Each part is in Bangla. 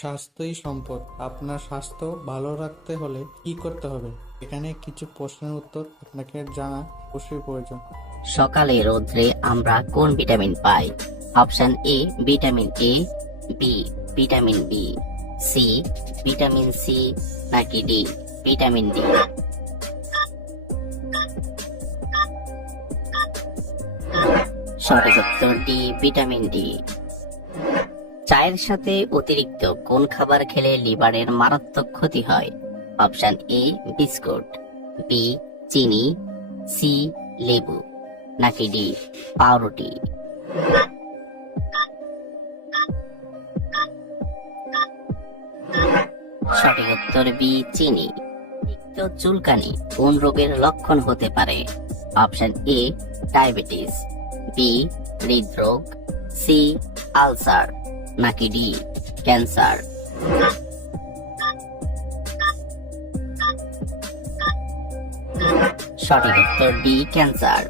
স্বাস্থ্যই সম্পদ। আপনার স্বাস্থ্য ভালো রাখতে হলে কি করতে হবে? এখানে কিছু প্রশ্নের উত্তর আপনাকে জানা অবশ্যই প্রয়োজন। সকালে রোদ্রে আমরা কোন ভিটামিন পাই? Option A vitamin A, B vitamin B, C vitamin C, নাকি ডি ভিটামিন ডি? সঠিক উত্তর ডি ভিটামিন ডি। চায়ের সাথে অতিরিক্ত কোন খাবার খেলে লিভারের মারাত্মক ক্ষতি হয়? অপশন এ বিস্কুট, বি চিনি, সি লেবু, নাকি ডি পাউরুটি? সঠিক উত্তর বি চিনি। তিক্ত চুলকানি কোন রোগের লক্ষণ হতে পারে? অপশন এ ডায়াবেটিস, বি হৃদরোগ, সি আলসার, নাকি ডি ক্যান্সার? সঠিক উত্তর ডি ক্যান্সার।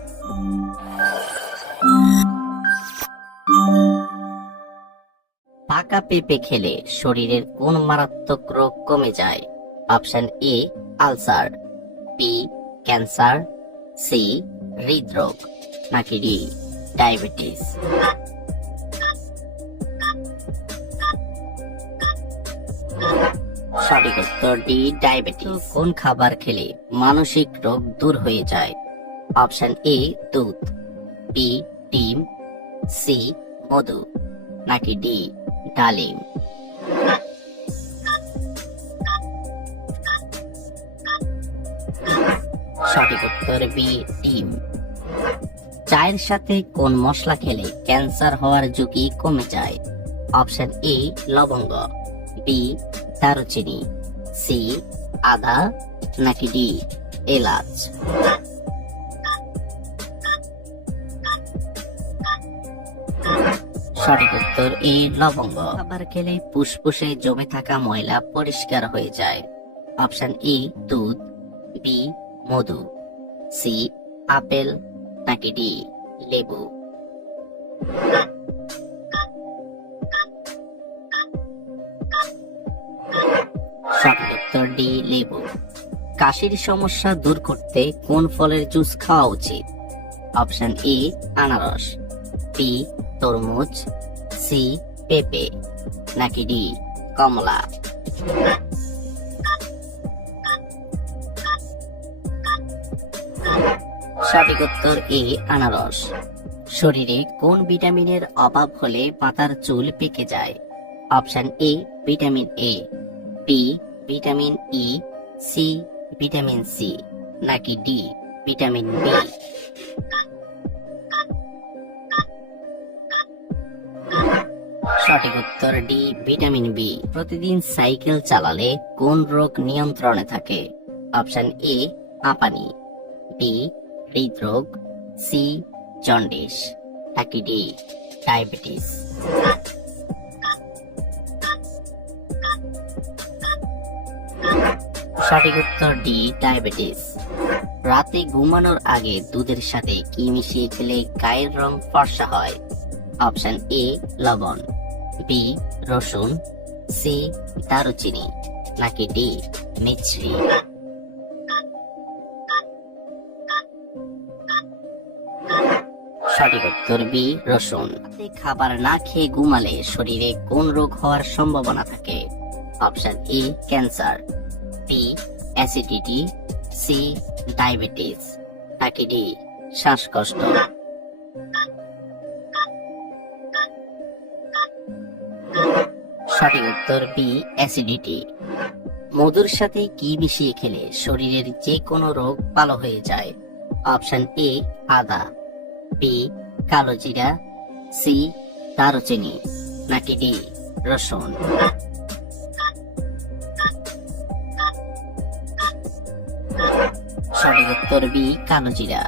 পাকা পেঁপে খেলে শরীরের কোন মারাত্মক রোগ কমে যায়? Option A ulcer, B cancer, C হৃদরোগ, নাকি ডি ডায়াবেটিস? সঠিক উত্তর ডি ডায়াবেটিস। কোন খাবার খেলে মানসিক রোগ দূর হয়ে যায়? অপশন এ দুধ, বি ডিম, সি মধু, নাকি ডি ডালিম? সঠিক উত্তর বি ডিম। চায়ের সাথে কোন মশলা খেলে ক্যান্সার হওয়ার ঝুঁকি কমে যায়? অপশন এ লবঙ্গ, বি দারুচিনি, সি আদা, নাকি ডি এলাচ? সঠিক উত্তর এ লবঙ্গ। খাবার খেলে ফুসফুসে জমে থাকা ময়লা পরিষ্কার হয়ে যায়। অপশন এ দুধ, বি মধু, সি আপেল, নাকি ডি লেবু? সঠিক উত্তর ডি লেবু। কাশির সমস্যা দূর করতে কোন ফলের জুস খাওয়া উচিত? অপশন এ আনারস, বি তরমুজ, সি পেঁপে, নাকি ডি কমলা? সঠিক উত্তর এ আনারস। শরীরে কোন ভিটামিনের অভাব হলে মাথার চুল পেকে যায়? Option A vitamin A, B vitamin E, C vitamin C, নাকি ডি ভিটামিন বি? সঠিক উত্তর ডি ভিটামিন বি। প্রতিদিন সাইকেল চালালে কোন রোগ নিয়ন্ত্রণে থাকে? অপশন এ হাঁপানি, বি হৃদরোগ, সি জন্ডিস, নাকি ডি ডায়াবেটিস? সঠিক উত্তর ডি ডায়াবেটিস। রাতে ঘুমানোর আগে দুধের সাথে কি মিশিয়ে খেলে গায়ের রং ফর্সা হয়? অপশন এ লবণ, বি রসুন, সি দারুচিনি, নাকি ডি মিছরি? সঠিক উত্তর বি রসুন। রাতে খাবার না খেয়ে ঘুমালে শরীরে কোন রোগ হওয়ার সম্ভাবনা থাকে? Option A cancer, B acidity, C diabetes, নাকি ডি শ্বাসকষ্ট? সঠিক উত্তর বি অ্যাসিডিটি। মধুর সাথে কি মিশিয়ে খেলে শরীরের যে কোনো রোগ ভালো হয়ে যায়? অপশন এ আদা, বি কালো জিরা, সি দারুচিনি, নাকি ডি রসুন? সঠিক উত্তর বি কালো জিরা।